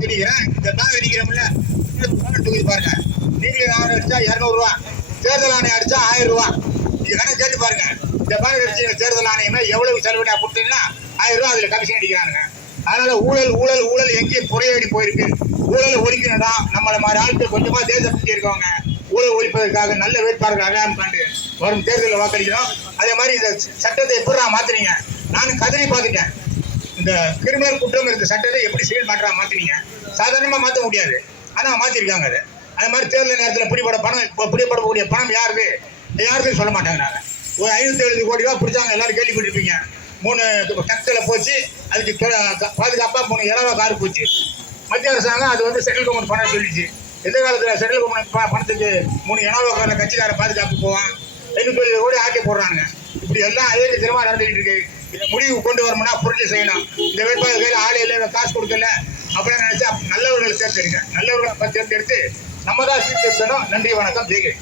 சொல்லிக்கிறேன். இந்த பேங்க் அடிக்கிறோம்ல தொகுதி பாருங்க. நீங்க அடிச்சா 200 ரூபா, தேர்தல் ஆணையம் அடிச்சா 1000 ரூபா. நீங்க கணக்கு கேட்டு பாருங்க. இந்த பேங்க் அடிச்சு தேர்தல் ஆணையமே எவ்வளவு செலவிடா கொடுத்தீங்கன்னா 1000 ரூபா அதுல கமிஷன் அடிக்கிறாங்க. அதனால ஊழல் ஊழல் ஊழல் எங்கேயும் குறையடி போயிருக்கு. ஊழலை ஒழிக்கணும்னா நம்மள மாதிரி ஆட்கள் கொஞ்சமா தேசப்பட்டு இருக்கவங்க ஊழல் ஒழிப்பதற்காக நல்ல வேட்பாளர்கள் அடையாளம் கண்டு வரும் தேர்தலில் வாக்களிக்கிறோம். அதே மாதிரி இந்த சட்டத்தை எப்படி மாத்துறீங்க? நானும் கதறி பார்த்துட்டேன். இந்த கிரிமினல் குற்றம் இருக்க சட்டத்தை எப்படி செயல் மாத்துறீங்க? சாதாரணமா மாற்ற முடியாது, ஆனா மாத்திருக்காங்க. அது மாதிரி தேர்தல் நேரத்தில் பிடிபடக்கூடிய பணம் யாருக்கும் சொல்ல மாட்டாங்க. ஒரு 570 கோடி ரூபாய் பிடிச்சாங்க, எல்லாரும் கேள்விப்பட்டிருப்பீங்க. 3 டக்ஸில் போச்சு, அதுக்கு பாதுகாப்பா 3 இலவ கார் போச்சு. மத்திய அரசாங்கம் அது சென்ட்ரல் கவர்மெண்ட் பணம் சொல்லிச்சு. எந்த காலத்தில் சென்ட்ரல் கவர்மெண்ட் பணத்துக்கு 3 இலவ கார கட்சிக்கார பாதுகாப்பு போவான்? 570 கோடி ஆக்கி போடுறாங்க. இப்படி எல்லாம் அதே தினமா நடந்துகிட்டு இருக்கு. இதை முடிவு கொண்டு வரணும்னா புரிஞ்சு செய்யணும். இந்த வேட்பாளர் கையில் ஆளை இல்லை, காசு கொடுக்கல அப்படின்னு நினைச்சா நல்லவர்களை தேர்ந்தெடுங்க. நல்லவர்களை தேர்ந்தெடுத்து நம்ம தான் சீர்திருத்தணும். நன்றி, வணக்கம், ஜெய்கே.